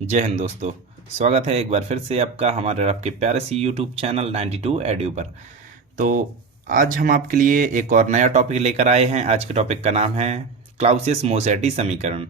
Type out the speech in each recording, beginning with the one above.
जय हिंद दोस्तों। स्वागत है एक बार फिर से आपका हमारे आपके प्यारे सी यूट्यूब चैनल 92 एड्यू पर। तो आज हम आपके लिए एक और नया टॉपिक लेकर आए हैं। आज के टॉपिक का नाम है क्लाउसियस मोसेटी समीकरण।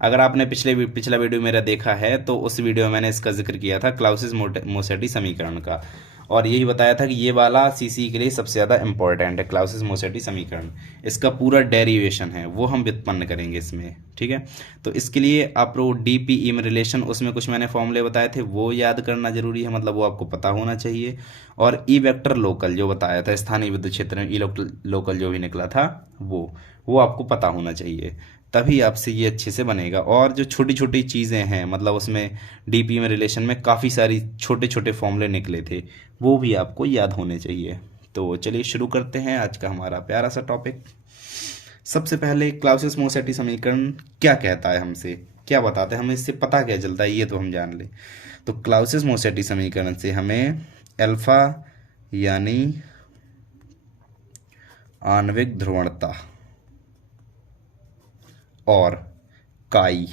अगर आपने पिछला वीडियो मेरा देखा है तो उस वीडियो में मैंने इसका जिक्र किया था क्लाउसियस मोसेटी समीकरण का, और यही बताया था कि ये वाला सीसी के लिए सबसे ज़्यादा इंपॉर्टेंट है, क्लाउसियस मोसेटी समीकरण। इसका पूरा डेरिवेशन है वो हम व्युत्पन्न करेंगे इसमें, ठीक है। तो इसके लिए आप वो डीपीई में रिलेशन, उसमें कुछ मैंने फॉर्मूले बताए थे वो याद करना जरूरी है, मतलब वो आपको पता होना चाहिए। और ई वेक्टर लोकल जो बताया था, स्थानीय विद्युत क्षेत्र में ई लोकल जो भी निकला था वो आपको पता होना चाहिए, तभी आपसे ये अच्छे से बनेगा। और जो छोटी छोटी चीज़ें हैं, मतलब उसमें डीपी में रिलेशन में काफ़ी सारी छोटे छोटे फॉर्मूले निकले थे, वो भी आपको याद होने चाहिए। तो चलिए शुरू करते हैं आज का हमारा प्यारा सा टॉपिक। सबसे पहले क्लाउसियस मोसेटी समीकरण क्या कहता है, हमसे क्या बताते हैं, हमें इससे पता क्या चलता है ये तो हम जान ले। तो क्लाउसियस मोसेटी समीकरण से हमें अल्फा यानी आणविक ध्रुवणता और काई,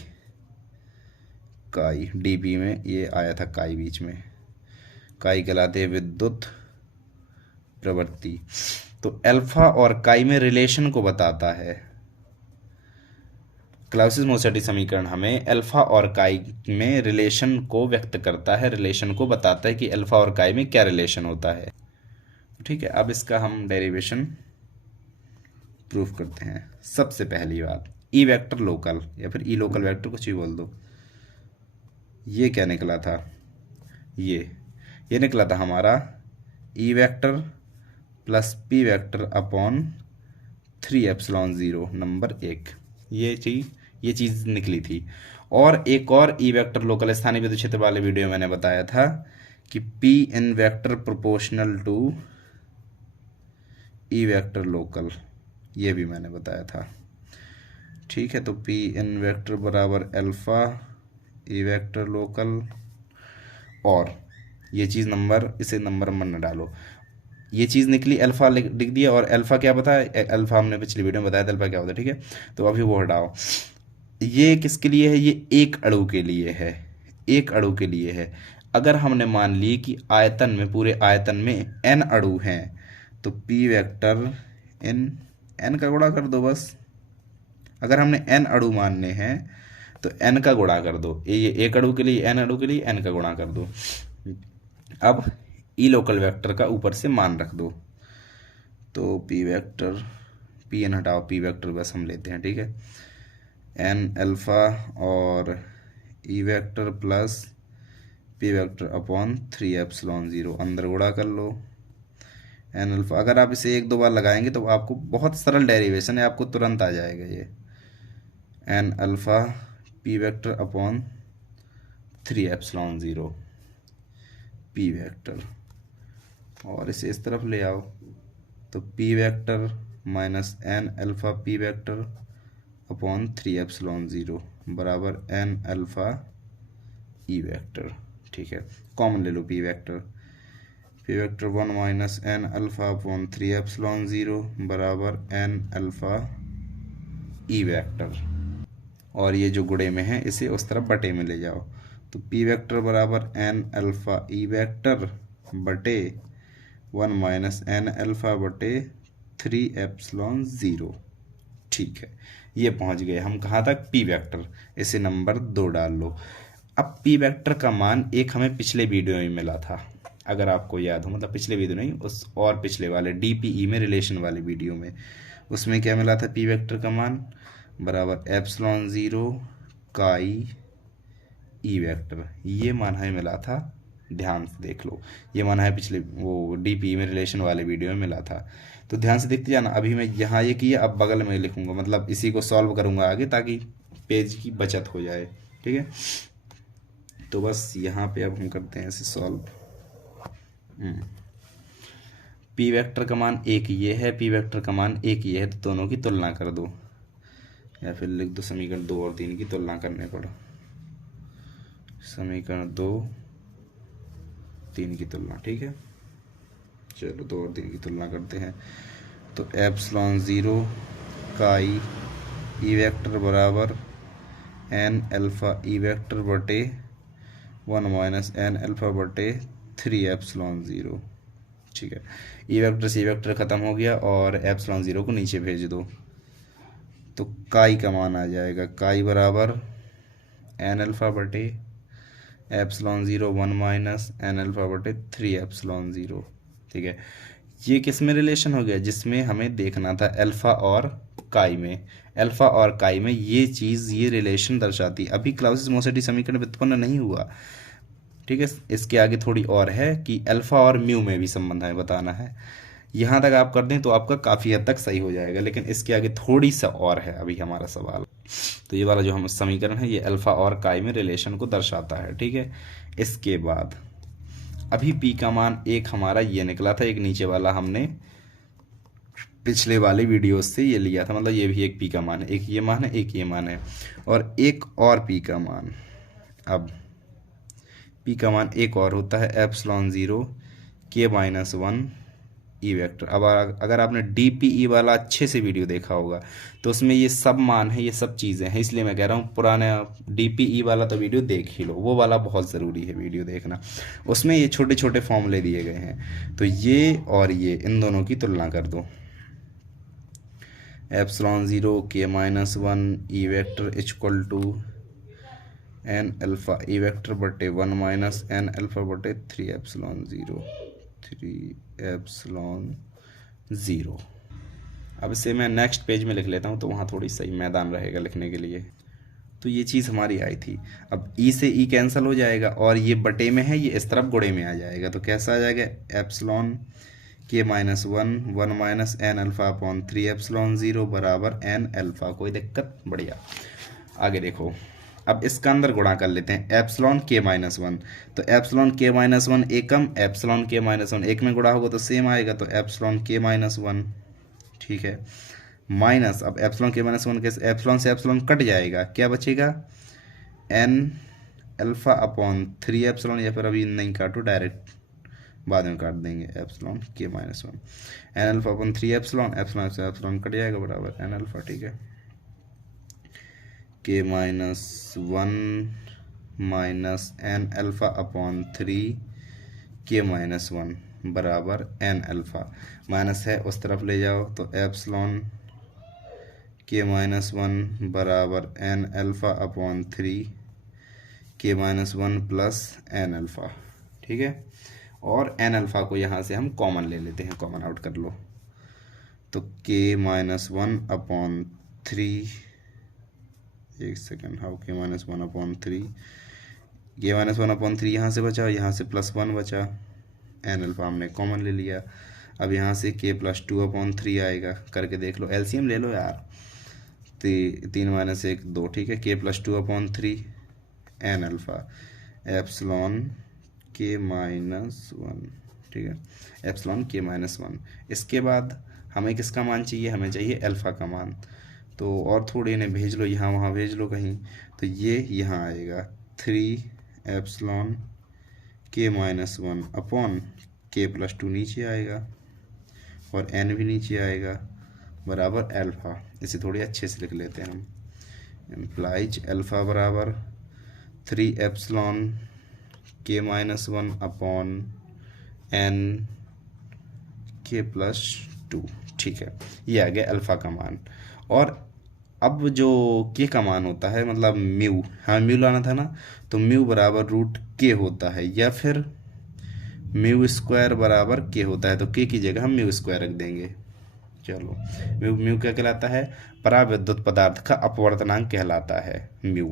काई डीपी में ये आया था, काई बीच में, काई कहलाते हैं विद्युत प्रवृत्ति। तो अल्फा और काई में रिलेशन को बताता है। क्लाउसियस मोसेटी समीकरण हमें अल्फा और काई में रिलेशन को व्यक्त करता है, रिलेशन को बताता है कि अल्फा और काई में क्या रिलेशन होता है। ठीक है, अब इसका हम डेरिवेशन प्रूफ करते हैं। सबसे पहली बात, ई वेक्टर लोकल या फिर ई लोकल वेक्टर, कुछ भी बोल दो। ये क्या निकला था, ये निकला था हमारा E vector plus P vector upon 3 epsilon 0 number 1। ये चीज़ निकली थी। और एक और ई वेक्टर लोकल स्थानीय विद्युत क्षेत्र वाले वीडियो में मैंने बताया था कि P in vector proportional to E vector local, ये भी मैंने बताया था। ठीक है, तो पी इन वेक्टर बराबर अल्फा ई वेक्टर लोकल, और ये चीज़ नंबर, इसे नंबर न डालो, ये चीज़ निकली, अल्फा लिख दिया। और अल्फा क्या बताया, अल्फा हमने पिछली वीडियो में बताया था अल्फा क्या होता है, ठीक है। तो अभी वो हटाओ। ये किसके लिए है, ये एक अणु के लिए है, एक अणु के लिए है। अगर हमने मान ली कि आयतन में, पूरे आयतन में एन अणु हैं, तो पी वेक्टर इन एन का गुणा कर दो बस। अगर हमने एन अणु मानने हैं तो एन का गुणा कर दो, ये एक अणु के लिए, एन अणु के लिए एन का गुणा कर दो। अब ई लोकल वेक्टर का ऊपर से मान रख दो, तो पी वेक्टर, पी एन हटाओ, पी वेक्टर बस हम लेते हैं, ठीक है। एन अल्फा और E vector plus P vector upon 3 epsilon 0, अंदर गुणा कर लो। एन अल्फा, अगर आप इसे एक दो बार लगाएंगे तो आपको बहुत सरल डेरिवेशन है, आपको तुरंत आ जाएगा ये। N alpha P vector upon 3 epsilon 0 P vector, और इसे इस तरफ ले आओ, तो P vector minus N alpha P vector upon 3 epsilon 0 बराबर एन अल्फा ई वेक्टर। ठीक है, कॉमन ले लो P vector, P vector 1 minus N alpha upon 3 epsilon 0 बराबर एन अल्फा ई वेक्टर, और ये जो गुणे में है इसे उस तरफ बटे में ले जाओ, तो पी वेक्टर बराबर एन अल्फा ई वेक्टर बटे 1 माइनस एन अल्फा बटे 3 एप्सिलॉन 0। ठीक है, ये पहुंच गए हम कहाँ तक, पी वेक्टर। इसे नंबर 2 डाल लो। अब पी वेक्टर का मान एक हमें पिछले वीडियो में मिला था, अगर आपको याद हो, मतलब पिछले वीडियो नहीं, उस और पिछले वाले डीपीई में रिलेशन वाले वीडियो में, उसमें क्या मिला था, पी वेक्टर का मान बराबर एप्सिलॉन 0 काई ई वेक्टर, ये मान हमें मिला था। ध्यान से देख लो, ये मान है पिछले वो डीपी में रिलेशन वाले वीडियो में मिला था, तो ध्यान से देखते जाना। अभी मैं यहाँ ये किया, अब बगल में लिखूंगा, मतलब इसी को सॉल्व करूंगा आगे, ताकि पेज की बचत हो जाए, ठीक है। तो बस यहाँ पे अब हम करते हैं इसे सॉल्व। पी वेक्टर का मान एक ये है, पी वेक्टर का मान एक ये है, तो दोनों की तुलना कर दो, या फिर लिख दो समीकरण 2 और 3 की तुलना करने पर, समीकरण 2 3 की तुलना, ठीक है। चलो 2 और 3 की तुलना करते हैं, तो एप्सिलॉन 0 काई ई वेक्टर बराबर एन अल्फा ई वेक्टर बटे 1 माइनस एन अल्फा बटे 3 एप्सिलॉन 0। ठीक है, ई वेक्टर से वेक्टर ख़त्म हो गया और एप्सिलॉन 0 को नीचे भेज दो तो काई का मान आ जाएगा, काई बराबर एन अल्फा बटे एप्सिलॉन 0 1 माइनस एन अल्फा बटे 3 एप्सिलॉन 0। ठीक है, ये किस में रिलेशन हो गया, जिसमें हमें देखना था अल्फा और काई में। अल्फा और काई में ये चीज़, ये रिलेशन दर्शाती। अभी क्लाउसियस मोसेटी समीकरण व्युत्पन्न नहीं हुआ। ठीक है, इसके आगे थोड़ी और है कि अल्फा और म्यू में भी संबंध है, बताना है। यहाँ तक आप कर दें तो आपका काफ़ी हद तक सही हो जाएगा, लेकिन इसके आगे थोड़ी सा और है अभी हमारा सवाल। तो ये वाला जो हम समीकरण है ये अल्फा और काई में रिलेशन को दर्शाता है। ठीक है, इसके बाद अभी पी का मान एक हमारा ये निकला था, एक नीचे वाला हमने पिछले वाले वीडियो से ये लिया था, मतलब ये भी एक पी का मान है, एक ये मान है, एक ये मान है, और एक और पी का मान। अब पी का मान एक और होता है epsilon 0 K minus 1 E vector. अब अगर आपने डी पी ई वाला अच्छे से वीडियो देखा होगा तो उसमें ये सब मान है, ये सब चीज़ें हैं, इसलिए मैं कह रहा हूँ पुराने डी पी ई वाला तो वीडियो देख ही लो, वो वाला बहुत ज़रूरी है वीडियो देखना। उसमें ये छोटे छोटे फॉर्मूले दिए गए हैं, तो ये और ये इन दोनों की तुलना कर दो। Epsilon 0 K minus 1 E vector equal to N alpha E vector बटे 1 माइनस एन अल्फा बटे 3 एप्सिलॉन 0 3 एप्सिलॉन 0। अब इसे मैं नेक्स्ट पेज में लिख लेता हूँ तो वहाँ थोड़ी सही मैदान रहेगा लिखने के लिए। तो ये चीज़ हमारी आई थी। अब ई से ई कैंसिल हो जाएगा और ये बटे में है, ये इस तरफ गुणे में आ जाएगा, तो कैसा आ जाएगा epsilon K minus 1 minus N alpha upon 3 epsilon 0 बराबर एन अल्फा। कोई दिक्कत? बढ़िया। आगे देखो, अब इसका अंदर गुणा कर लेते हैं, एप्सिलॉन के माइनस 1, तो एप्सिलॉन के माइनस 1 एकम, एप्सिलॉन के माइनस 1 एक में गुणा होगा तो सेम आएगा, तो एप्सिलॉन के माइनस 1। ठीक है, माइनस, अब एप्सिलॉन के माइनस 1 के एप्सिलॉन से एप्सिलॉन कट जाएगा, क्या बचेगा एन अल्फा अपॉन 3 एप्सिलॉन, या फिर अभी नहीं काटो, डायरेक्ट बाद में काट देंगे, epsilon K minus 1 N alpha upon 3 epsilon, epsilon से एप्सिलॉन कट जाएगा बराबर एन अल्फा। ठीक है, K minus 1 minus N alpha upon 3 K minus 1 बराबर एन अल्फा। माइनस है उस तरफ ले जाओ तो एप्सिलॉन के माइनस 1 बराबर N alpha upon 3 K minus 1 plus N alpha. ठीक है, और एन अल्फा को यहाँ से हम कॉमन ले लेते हैं, कॉमन आउट कर लो, तो के माइनस 1 अपॉन 3, एक सेकेंड, हाउ के minus 1 upon 3, K minus 1 upon 3 यहाँ से बचा, यहाँ से प्लस 1 बचा, एन अल्फा हमने कॉमन ले लिया। अब यहाँ से के प्लस 2 अपॉन 3 आएगा, करके देख लो, एलसीएम ले लो यार, 3 माइनस 1 2। ठीक है, K plus 2 upon 3 N alpha epsilon K minus 1। ठीक है, एप्सिलॉन के माइनस 1। इसके बाद हमें किसका मान चाहिए, हमें चाहिए अल्फ़ा का मान, तो और थोड़े इन्हें भेज लो, यहाँ वहाँ भेज लो कहीं, तो ये यहाँ आएगा 3 एप्सिलॉन के माइनस 1 अपॉन के प्लस 2 नीचे आएगा और एन भी नीचे आएगा बराबर अल्फ़ा। इसे थोड़ी अच्छे से लिख लेते हैं हम, इम्प्लाइज अल्फ़ा बराबर 3 epsilon K minus 1 upon N के प्लस 2। ठीक है, ये आ गया अल्फ़ा का मान। और अब जो के का मान होता है, मतलब म्यू, हाँ म्यू लाना था ना, तो म्यू बराबर रूट के होता है, या फिर म्यू स्क्वायर बराबर के होता है, तो के की जगह हम म्यू स्क्वायर रख देंगे। चलो, म्यू म्यू क्या कहलाता है, पराविद्युत पदार्थ का अपवर्तनांक कहलाता है म्यू।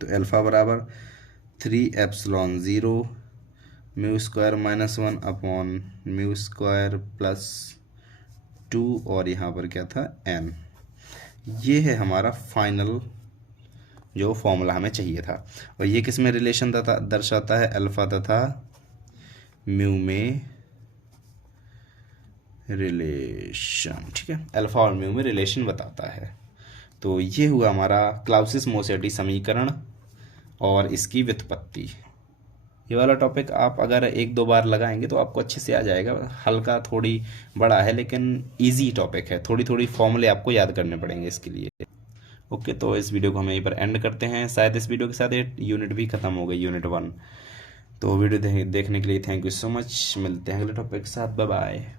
तो अल्फ़ा बराबर 3 epsilon 0 mu square minus 1 upon mu square plus 2, और यहाँ पर क्या था एन। ये है हमारा फाइनल जो फॉर्मूला हमें चाहिए था, और ये किस में रिलेशन दर्शाता है, अल्फ़ा तथा म्यू में रिलेशन। ठीक है, अल्फ़ा और म्यू में रिलेशन बताता है। तो ये हुआ हमारा क्लाउसियस मोसेटी समीकरण और इसकी व्युत्पत्ति। ये वाला टॉपिक आप अगर 1-2 बार लगाएंगे तो आपको अच्छे से आ जाएगा। हल्का थोड़ी बड़ा है लेकिन इजी टॉपिक है, थोड़ी थोड़ी फॉर्मूले आपको याद करने पड़ेंगे इसके लिए। ओके, तो इस वीडियो को हम यहीं पर एंड करते हैं। शायद इस वीडियो के साथ ये यूनिट भी खत्म हो गई, यूनिट 1। तो वीडियो देखने के लिए थैंक यू सो मच। मिलते हैं अगले टॉपिक के साथ। Bye bye.